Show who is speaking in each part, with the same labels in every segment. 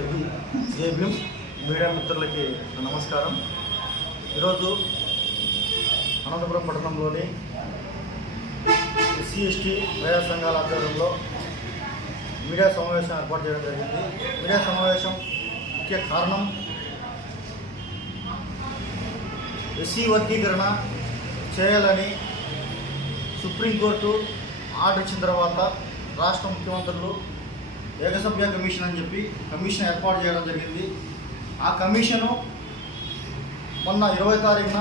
Speaker 1: JBM media మిత్రులకి నమస్కారం. ఈరోజు అనంతపురం పట్టణంలోని ఎస్సీ ఎస్టీ ప్రజా సంఘాల ఆధ్వర్యంలో మీడియా సమావేశం ఏర్పాటు చేయడం జరిగింది. మీడియా సమావేశం ముఖ్య కారణం ఎస్సీ వర్గీకరణ చేయాలని సుప్రీంకోర్టు ఆర్డర్ ఇచ్చిన తర్వాత రాష్ట్ర ముఖ్యమంత్రులు ఏకసభ్య కమిషన్ అని చెప్పి కమిషన్ ఏర్పాటు చేయడం జరిగింది. ఆ కమిషను మొన్న ఇరవై తారీఖున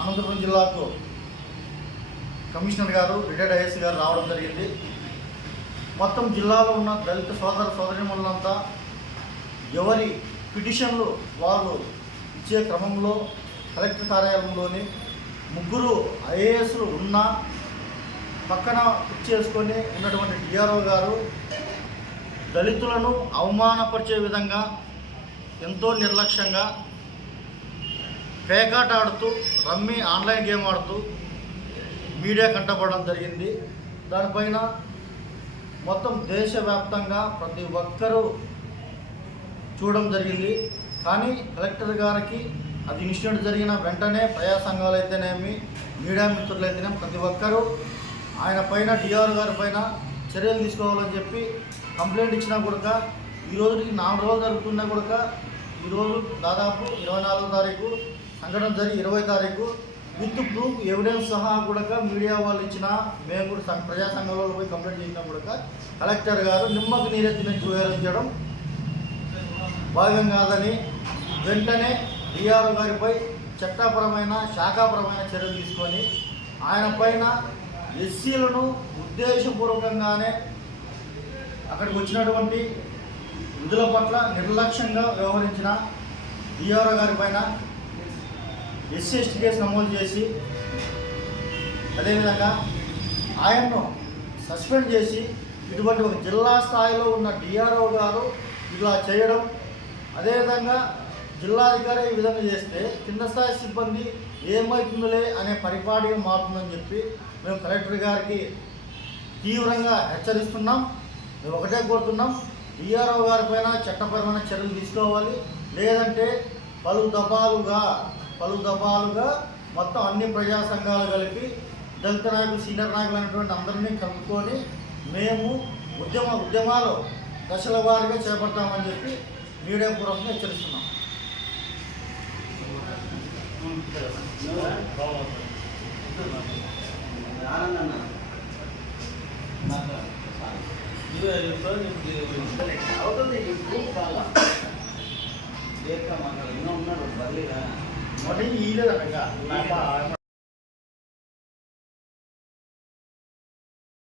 Speaker 1: అనంతపురం జిల్లాకు కమిషనర్ గారు రిటైర్డ్ ఐఎస్ గారు రావడం జరిగింది. మొత్తం జిల్లాలో ఉన్న దళిత సోదర సోదరిమణులంతా ఎవరి పిటిషన్లు వాళ్ళు ఇచ్చే క్రమంలో కలెక్టర్ కార్యాలయంలోని ముగ్గురు ఐఏఎస్లు ఉన్నా పక్కన పిక్ చేసుకొని ఉన్నటువంటి డిఆర్ఓ గారు దళితులను అవమానపరిచే విధంగా ఎంతో నిర్లక్ష్యంగా పేకాట ఆడుతూ రమ్మి ఆన్లైన్ గేమ్ ఆడుతూ మీడియా కంటపడడం జరిగింది. దానిపైన మొత్తం దేశవ్యాప్తంగా ప్రతి ఒక్కరూ చూడడం జరిగింది. కానీ కలెక్టర్ గారికి అది ఇన్సిడెంట్ జరిగిన వెంటనే ప్రజా సంఘాలు అయితేనేమి మీడియా మిత్రులు అయితేనేమి ప్రతి ఒక్కరూ ఆయన పైన డిఆర్ గారి పైన చర్యలు తీసుకోవాలని చెప్పి కంప్లైంట్ ఇచ్చినా కూడా ఈ రోజుకి నాలుగు రోజులు జరుగుతున్నా కూడా ఈరోజు దాదాపు ఇరవై నాలుగో తారీఖు సంఘటన జరిగి ఇరవై తారీఖు విత్ ప్రూఫ్ ఎవిడెన్స్ సహా కూడా మీడియా వాళ్ళు ఇచ్చిన మేము కూడా సం- ప్రజా సంఘంలో పోయి కంప్లైంట్ చేసినా కూడా కలెక్టర్ గారు నిమ్మకు నీరెత్తినట్టు వివరించడం భావ్యం కాదని వెంటనే డిఆర్ఓ గారిపై చట్టపరమైన శాఖాపరమైన చర్యలు తీసుకొని ఆయన పైన ఎస్సీలను ఉద్దేశపూర్వకంగానే అక్కడికి వచ్చినటువంటి విధుల పట్ల నిర్లక్ష్యంగా వ్యవహరించిన డిఆర్ఓ గారి పైన ఎస్సీ ఎస్టీ కేసు నమోదు చేసి అదేవిధంగా ఆయన్ను సస్పెండ్ చేసి ఇటువంటి ఒక జిల్లా స్థాయిలో ఉన్న డిఆర్ఓ గారు ఇలా చేయడం అదేవిధంగా జిల్లాధికారి ఈ విధంగా చేస్తే కింద స్థాయి సిబ్బంది ఏమవుతుందిలే అనే పరిపాటిగా మారుతుందని చెప్పి మేము కలెక్టర్ గారికి తీవ్రంగా హెచ్చరిస్తున్నాం. మేము ఒకటే కోరుతున్నాం. డిఆర్ఓ గారి పైన చట్టపరమైన చర్యలు తీసుకోవాలి. లేదంటే పలు దఫాలుగా పలు దఫాలుగా మొత్తం అన్ని ప్రజా సంఘాలు కలిపి దళిత నాయకులు సీనియర్ నాయకులు అనేటువంటి అందరినీ కలుపుకొని మేము ఉద్యమ ఉద్యమాలు దశల వారీగా చేపడతామని చెప్పి మీడియా పూర్వకంగా హెచ్చరిస్తున్నాం.
Speaker 2: అవుతుంది. ఇప్పుడు కాలా లేక మాట్లాడు. ఉన్నాడు బర్లీరా.
Speaker 1: మరి ఈ లేదన్నగా